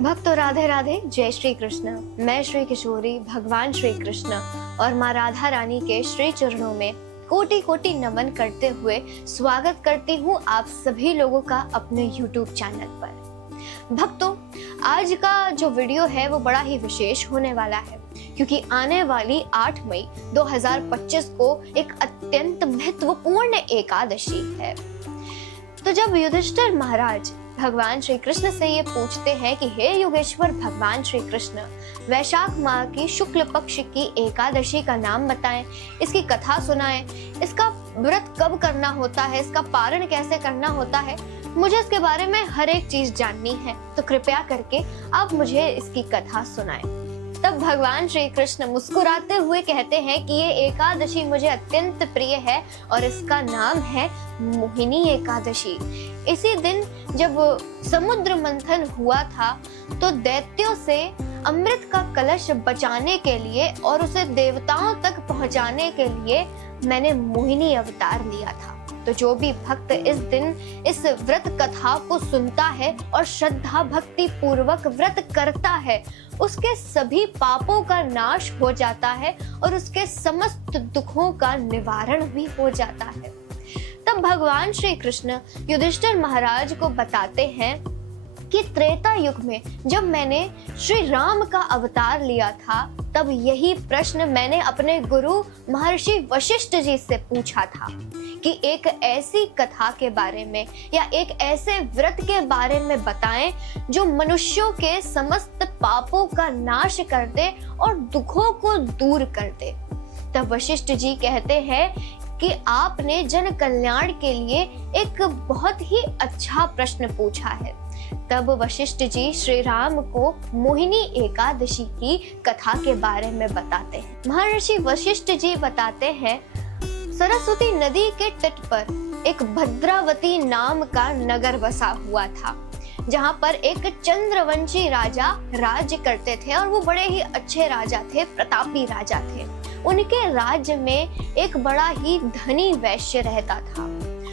भक्तों राधे राधे, जय श्री कृष्ण। मैं श्री किशोरी भगवान श्री कृष्ण और माँ राधा रानी के श्री चरणों में कोटि कोटि नमन करते हुए स्वागत करती हूँ आप सभी लोगों का अपने YouTube चैनल पर। भक्तों, आज का जो वीडियो है वो बड़ा ही विशेष होने वाला है, क्योंकि आने वाली 8 मई 2025 को एक अत्यंत महत्वपूर्ण एकादशी है। तो जब युधिष्ठिर महाराज भगवान श्री कृष्ण से ये पूछते हैं कि हे योगेश्वर भगवान श्री कृष्ण, वैशाख माह की शुक्ल पक्ष की एकादशी का नाम बताएं, इसकी कथा सुनाएं, इसका व्रत कब करना होता है, इसका पारण कैसे करना होता है, मुझे इसके बारे में हर एक चीज जाननी है, तो कृपया करके आप मुझे इसकी कथा सुनाएं। तब भगवान श्री कृष्ण मुस्कुराते हुए कहते हैं कि ये एकादशी मुझे अत्यंत प्रिय है और इसका नाम है मोहिनी एकादशी। इसी दिन जब समुद्र मंथन हुआ था तो दैत्यों से अमृत का कलश बचाने के लिए और उसे देवताओं तक पहुंचाने के लिए मैंने मोहिनी अवतार लिया था। तो जो भी भक्त इस दिन इस व्रत कथा को सुनता है और श्रद्धा भक्ति पूर्वक व्रत करता है, उसके सभी पापों का नाश हो जाता है और उसके समस्त दुखों का निवारण भी हो जाता है। तब भगवान श्री कृष्ण युधिष्ठिर महाराज को बताते हैं कि त्रेता युग में जब मैंने श्री राम का अवतार लिया था, तब यही प्रश्न मैंने अपने गुरु महर्षि वशिष्ठ जी से पूछा था कि एक ऐसी कथा के बारे में या एक ऐसे व्रत के बारे में बताएं जो मनुष्यों के समस्त पापों का नाश कर दे और दुखों को दूर कर दे। तब वशिष्ठ जी कहते हैं कि आपने जन कल्याण के लिए एक बहुत ही अच्छा प्रश्न पूछा है। तब वशिष्ठ जी श्री राम को मोहिनी एकादशी की कथा के बारे में बताते हैं। महर्षि वशिष्ठ जी बताते हैं, सरस्वती नदी के तट पर एक भद्रावती नाम का नगर बसा हुआ था, जहाँ पर एक चंद्रवंशी राजा राज्य करते थे और वो बड़े ही अच्छे राजा थे, प्रतापी राजा थे। उनके राज्य में एक बड़ा ही धनी वैश्य रहता था।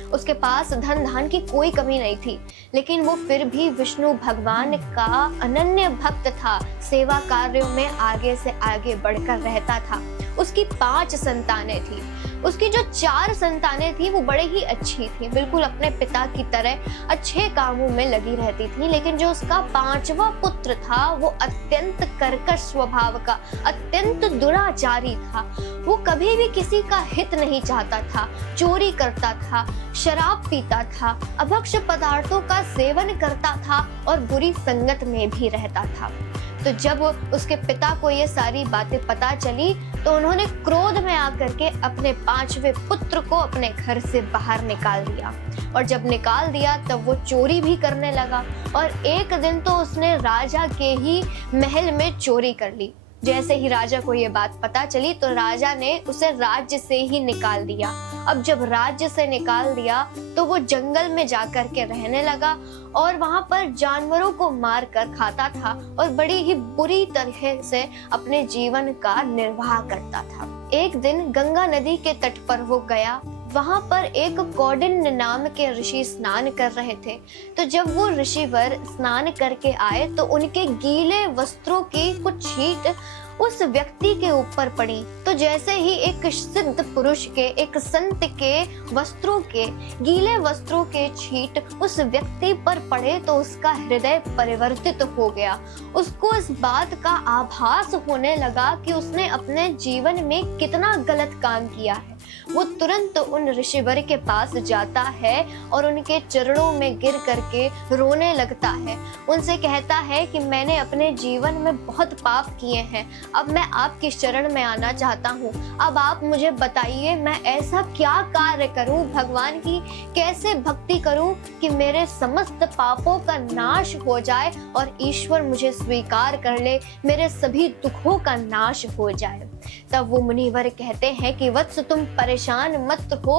उसके पास धन धान की कोई कमी नहीं थी, लेकिन वो फिर भी विष्णु भगवान का अनन्य भक्त था, सेवा कार्यों में आगे से आगे बढ़कर रहता था। उसकी 5 संतानें थी। उसकी जो 4 संतानें थी वो बड़े ही अच्छी थी, बिल्कुल अपने पिता की तरह अच्छे कामों में लगी रहती थी। लेकिन जो उसका 5वां पुत्र था वो अत्यंत कर्कश स्वभाव का, अत्यंत दुराचारी था। वो कभी भी किसी का हित नहीं चाहता था, चोरी करता था, शराब पीता था, अभक्ष पदार्थों का सेवन करता था और बुरी संगत में भी रहता था। तो जब उसके पिता को ये सारी बातें पता चली तो उन्होंने क्रोध में आकर के अपने 5वें पुत्र को अपने घर से बाहर निकाल दिया। और जब निकाल दिया तब वो चोरी भी करने लगा और एक दिन तो उसने राजा के ही महल में चोरी कर ली। जैसे ही राजा को ये बात पता चली तो राजा ने उसे राज्य से ही निकाल दिया। अब जब राज्य से निकाल दिया तो वो जंगल में जाकर के रहने लगा और वहां पर जानवरों को मार कर खाता था और बड़ी ही बुरी तरह से अपने जीवन का निर्वाह करता था। एक दिन गंगा नदी के तट पर वो गया। वहां पर एक कौंडिन्य नाम के ऋषि स्नान कर रहे थे। तो जब वो ऋषिवर स्नान करके आए तो उनके गीले वस्त्रों की कुछ छींट उस व्यक्ति के ऊपर पड़ी। तो जैसे ही एक सिद्ध पुरुष के, एक संत के वस्त्रों के, गीले वस्त्रों के छींट उस व्यक्ति पर पड़े तो उसका हृदय परिवर्तित हो गया। उसको इस बात का आभास होने लगा कि उसने अपने जीवन में कितना गलत काम किया है। वो तुरंत उन ऋषिवर के पास जाता है और उनके चरणों में गिर करके रोने लगता है। उनसे कहता है कि मैंने अपने जीवन में बहुत पाप किए हैं, अब मैं आपकी शरण में आना चाहता हूँ। अब आप मुझे बताइए मैं ऐसा क्या कार्य करूँ, भगवान की कैसे भक्ति करूँ कि मेरे समस्त पापों का नाश हो जाए और ईश्वर मुझे स्वीकार कर ले, मेरे सभी दुखों का नाश हो जाए। तब वो मुनिवर कहते हैं कि वत्स तुम परेशान मत हो,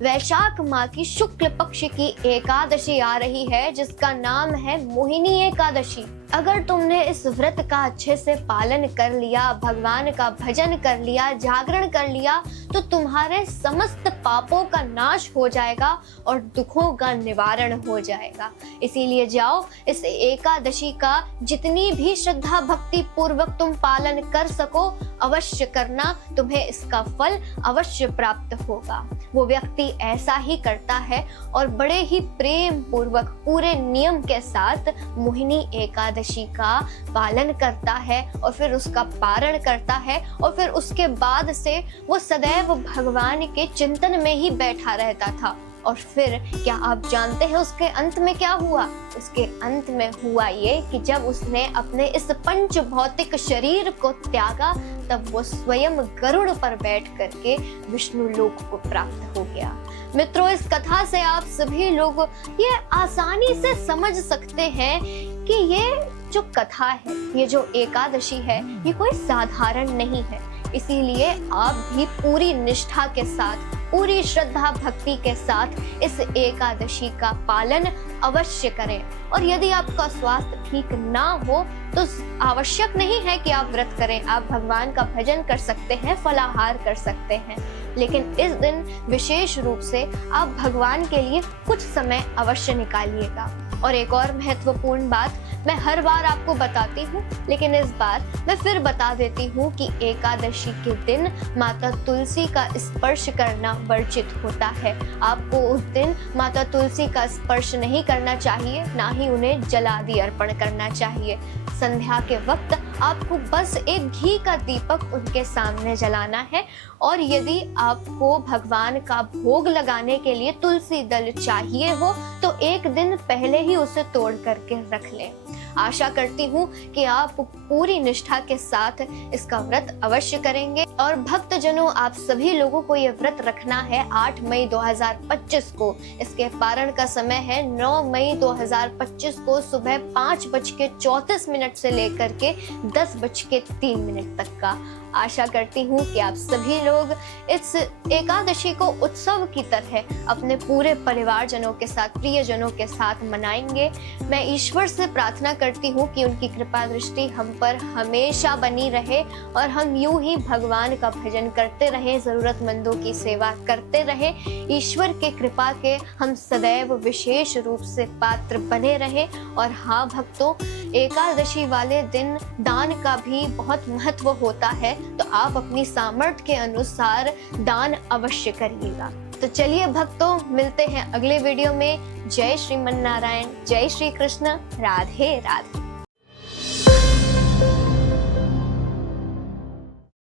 वैशाख माह की शुक्ल पक्ष की एकादशी आ रही है जिसका नाम है मोहिनी एकादशी। अगर तुमने इस व्रत का अच्छे से पालन कर लिया, भगवान का भजन कर लिया, जागरण कर लिया, तो तुम्हारे समस्त पापों का नाश हो जाएगा और दुखों का निवारण हो जाएगा। इसीलिए जाओ, इस एकादशी का जितनी भी श्रद्धा भक्ति पूर्वक तुम पालन कर सको अवश्य करना, तुम्हें इसका फल अवश्य प्राप्त होगा। वो व्यक्ति ऐसा ही करता है और बड़े ही प्रेम पूर्वक पूरे नियम के साथ मोहिनी एकादशी का पालन करता है और फिर उसका पारण करता है और फिर उसके बाद से वो सदैव भगवान के चिंतन में ही बैठा रहता था। और फिर क्या आप जानते हैं उसके अंत में क्या हुआ? उसके अंत में हुआ ये कि जब उसने अपने इस पंच भौतिक शरीर को त्यागा, तब वो स्वयं गरुड़ पर बैठ करके विष्णु लोक को प्राप्त हो गया। मित्रों, इस कथा से आप सभी लोग ये आसानी से समझ सकते हैं कि ये जो कथा है, ये जो एकादशी है, ये कोई साधारण नहीं है। इसीलिए आप भी पूरी निष्ठा के साथ, पूरी श्रद्धा भक्ति के साथ इस एकादशी का पालन अवश्य करें। और यदि आपका स्वास्थ्य ठीक ना हो तो आवश्यक नहीं है कि आप व्रत करें, आप भगवान का भजन कर सकते हैं, फलाहार कर सकते हैं, लेकिन इस दिन विशेष रूप से आप भगवान के लिए कुछ समय अवश्य निकालिएगा। और एक और महत्वपूर्ण बात मैं हर बार आपको बताती हूँ, लेकिन इस बार मैं फिर बता देती हूँ कि एकादशी के दिन माता तुलसी का स्पर्श करना वर्जित होता है। आपको उस दिन माता तुलसी का स्पर्श नहीं करना चाहिए, ना ही उन्हें जलादि अर्पण करना चाहिए। संध्या के वक्त आपको बस एक घी का दीपक उनके सामने जलाना है। और यदि आपको भगवान का भोग लगाने के लिए तुलसी दल चाहिए हो तो एक दिन पहले ही उसे तोड़ करके रख लें। आशा करती हूँ कि आप पूरी निष्ठा के साथ इसका व्रत अवश्य करेंगे। और भक्तजनों, आप सभी लोगों को ये व्रत रखना है 8 मई 2025 को। इसके पारण का समय है 9 मई 2025 को सुबह 5:34 से लेकर के 10:03 तक का। आशा करती हूँ कि आप सभी लोग इस एकादशी को उत्सव की तरह अपने पूरे परिवारजनों के साथ, प्रियजनों के साथ मनाएंगे। मैं ईश्वर से प्रार्थना करती हूँ कि उनकी कृपा दृष्टि हम पर हमेशा बनी रहे और हम यूं ही भगवान का भजन करते रहें, जरूरतमंदों की सेवा करते रहें। ईश्वर के कृपा के हम सदैव विशेष रूप से पात्र बने रहें। और हाँ भक्तों, एकादशी वाले दिन दान का भी बहुत महत्व होता है, तो आप अपनी सामर्थ्य के अनुसार दान अवश्य करिएगा। तो चलिए भक्तों, मिलते हैं अगले वीडियो में। जय श्रीमन नारायण, जय श्री कृष्ण, राधे राधे।